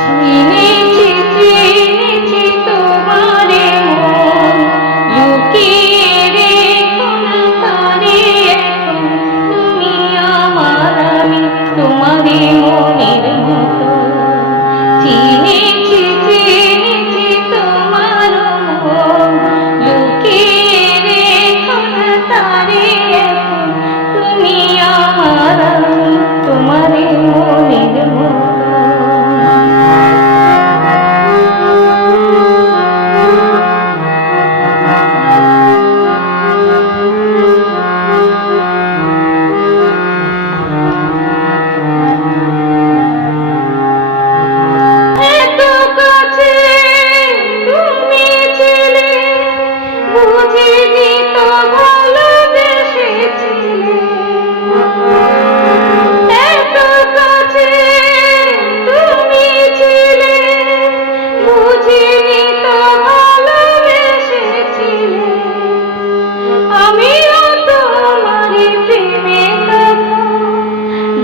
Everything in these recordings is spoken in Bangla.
চিনেছি চিনেছি তোমারে মন, লুকিয়ে রেখো না তারে এখন। তুমি আমার, আমি তোমারে মনের মতো। চিনেছি চিনেছি তোমার মন, লুকিয়ে রেখো না তারে এখন। তুমি আমার, আমি তোমারে মনের মতো।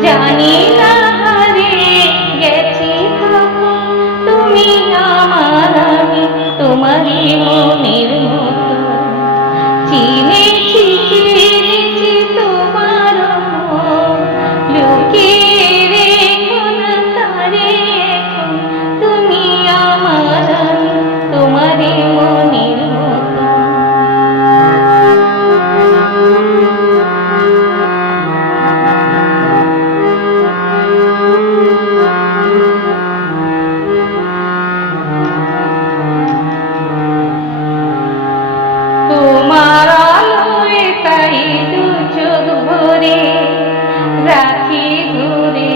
জানি না হারিয়ে গেছি কখন, তুমি আমার, আমি তোমারই মনের মতো। চিনেছি চিনেছি তোমার মন, লুকিয়ে রেখো না তারে এখন। তুমি আমার, আমি তোমারই মনের মতো। তোমার আলোয় তাই দু চোখ ভরে রাখি ধরে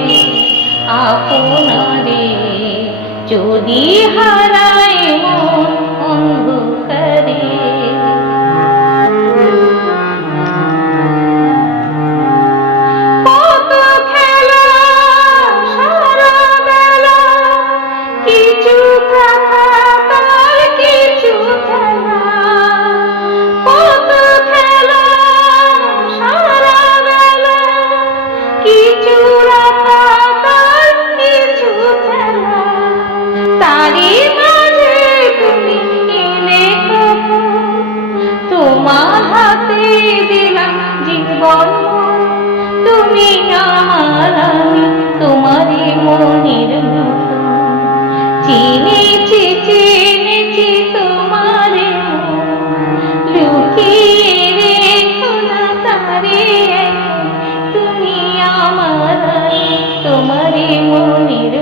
আপনারে। যদি হারাই মন অন্ধকারে, কত খেলা সারা বেলা, কিছু কথা তার কিছু খেলা। কত খেলা সারা বেলা, কিছু রাখা তার কিছু খেলা। তারই মাঝে তুমি এলে কখন, তোমার হাতে দিলাম জীবন। তুমি আমার, আমি তোমারই মনের মতো। চিনেছি চিনেছি তোমারে মন, লুকিয়ে রেখো না তারে এখন। তুমি আমার, আমি তোমারই মনের